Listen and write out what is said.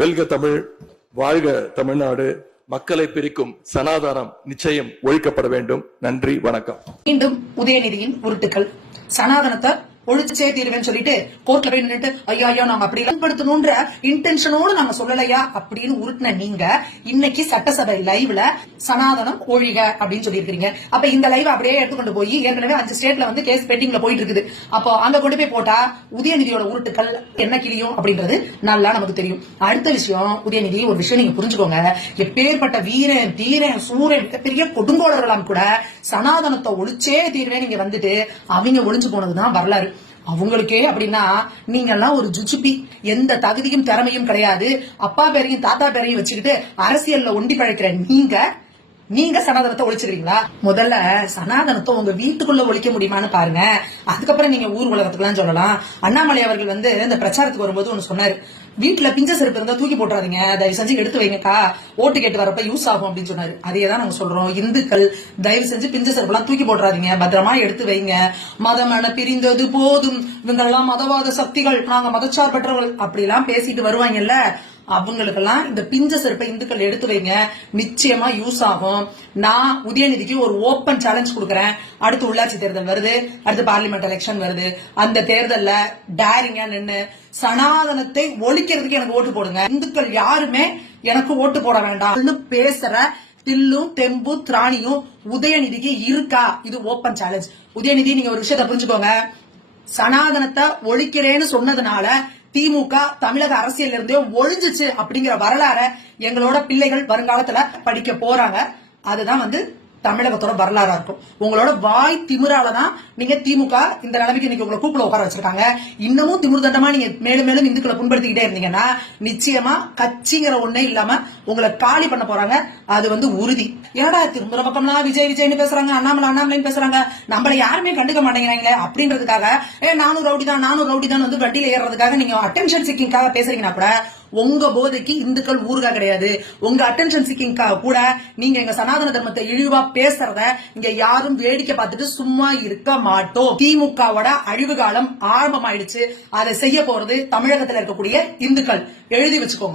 வெல்க தமிழ், வாழ்க தமிழ்நாடு. மக்களை பிரிக்கும் சனாதனம் நிச்சயம் ஒழிக்கப்பட வேண்டும். நன்றி, வணக்கம். மீண்டும் உதயநிதியின் உருட்டுக்கள். சனாதனத்தை ஒழிச்சே தீர்வேன்னு சொல்லிட்டு கோர்ட்ல போய் நின்றுட்டு ஐயா நாங்க அப்படி இலப்படுத்தணும்ன்ற இன்டென்ஷனோடு நாங்க சொல்லலையா அப்படின்னு உருட்டின நீங்க இன்னைக்கு சட்டசபை லைவ்ல சனாதனம் ஒழிக அப்படின்னு சொல்லியிருக்கீங்க. அப்ப இந்த லைவ் அப்படியே எடுத்துக்கொண்டு போய் ஏற்கனவே 5 ஸ்டேட்ல வந்து கேஸ் பெண்டிங்ல போயிட்டு இருக்குது. அப்போ அங்க கொண்டு போய் போட்டா உதயநிதியோட உருட்டுக்கள் என்ன கிளியும் அப்படின்றது நல்லா நமக்கு தெரியும். அடுத்த விஷயம், உதயநிதி ஒரு விஷயம் நீங்க புரிஞ்சுக்கோங்க. எப்பேற்பட்ட வீரன் தீரன் சூரன் மிகப்பெரிய கொடுங்கோளர்களாம் கூட சனாதனத்தை ஒழிச்சே தீர்வேன் நீங்க வந்துட்டு அவங்க ஒழிஞ்சு போனதுதான் வரலாறு. அவங்களுக்கே அப்படின்னா நீங்க எல்லாம் ஒரு ஜுஜுபி, எந்த தகுதியும் திறமையும் கிடையாது. அப்பா பேரையும் தாத்தா பேரையும் வச்சுக்கிட்டு அரசியல்ல ஒண்டி பழைக்கிற நீங்க சனாதனத்தை ஒழிச்சிருக்கீங்களா? முதல்ல சனாதனத்தை உங்க வீட்டுக்குள்ள ஒழிக்க முடியுமான்னு பாருங்க. அதுக்கப்புறம் நீங்க ஊர் உலகத்துக்குலாம் சொல்லலாம். அண்ணாமலை அவர்கள் வந்து இந்த பிரச்சாரத்துக்கு வரும்போது ஒண்ணு சொன்னாரு, வீட்டுல பிஞ்ச செருப்பு இருந்தா தூக்கி போட்டுறாதீங்க, தயவு செஞ்சு எடுத்து வைங்கக்கா, ஓட்டு கேட்டு வரப்ப யூஸ் ஆகும் அப்படின்னு சொன்னாரு. அதே தான் நாங்க சொல்றோம். இந்துக்கள் தயவு செஞ்சு பிஞ்ச செருப்பு எல்லாம் தூக்கி போட்டுறாதீங்க, பத்திரமா எடுத்து வைங்க. மதமென பிரிந்தது போதும், இவங்கெல்லாம் மதவாத சக்திகள், நாங்க மதச்சார்பற்றவர்கள் அப்படி எல்லாம் பேசிட்டு வருவாங்கல்ல, அவங்களுக்கெல்லாம் இந்த பிஞ்ச செருப்பை இந்துக்கள் எடுத்து வைங்க, நிச்சயமா யூஸ் ஆகும். நான் உதயநிதிக்கு ஒரு ஓப்பன் சேலஞ்ச் கொடுக்கறேன். அடுத்து உள்ளாட்சி தேர்தல் வருது, அடுத்து பார்லிமெண்ட் எலெக்ஷன் வருது. அந்த தேர்தல்ல டேரிங்கா நின்னு சனாதனத்தை ஒழிக்கிறதுக்கு எனக்கு ஓட்டு போடுங்க. இந்துக்கள் யாருமே எனக்கு ஓட்டு போட வேண்டாம் பேசுற தில்லும் தெம்பு திராணியும் உதயநிதிக்கு இருக்கா? இது ஓப்பன் சேலஞ்ச். உதயநிதி, நீங்க ஒரு விஷயத்தை புரிஞ்சுக்கோங்க. சனாதனத்தை ஒழிக்கிறேன்னு சொன்னதுனால திமுக தமிழக அரசியல் இருந்தே ஒழிஞ்சிச்சு அப்படிங்கிற வரலாற எங்களோட பிள்ளைகள் வருங்காலத்துல படிக்க போறாங்க. அதுதான் வந்து தமிழகத்தோட வரலாறா இருக்கும். உங்களோட வாய் திமிராலதான் நீங்க திமுக இந்த நிலைமைக்கு இன்னைக்கு உங்களை கூப்பிட உட்கார வச்சிருக்காங்க. இன்னமும் திமிர் தண்டமா நீங்க மேலும் மேலும் இந்துக்களை புண்படுத்திக்கிட்டே இருந்தீங்கன்னா நிச்சயமா கட்சிங்கிற ஒண்ணே இல்லாம உங்களை காலி பண்ண போறாங்க. அது வந்து உறுதி. ஏடா திரும்புற பக்கம்லாம் விஜய்னு பேசுறாங்க, அண்ணாமலைன்னு பேசுறாங்க, நம்மள யாருமே கண்டுக்க மாட்டேங்கிறாங்களே அப்படின்றதுக்காக நானும் ரவுடி தான் வந்து வண்டியில ஏறதுக்காக நீங்க அட்டென்ஷன் சீக்கிங்காக பேசுறீங்கன்னா கூட உங்க போதைக்கு இந்துக்கள் ஊருகா கிடையாது. உங்க அட்டென்ஷன் சீக்கிங்காக கூட நீங்க எங்க சனாதன தர்மத்தை இழிவா பேசுறத இங்க யாரும் வேடிக்கை பார்த்துட்டு சும்மா இருக்க மாட்டோம். திமுகவோட அழிவு காலம் ஆரம்பமாயிடுச்சு. அதை செய்ய போறது தமிழகத்தில் இருக்கக்கூடிய இந்துக்கள். எழுதி வச்சுக்கோங்க.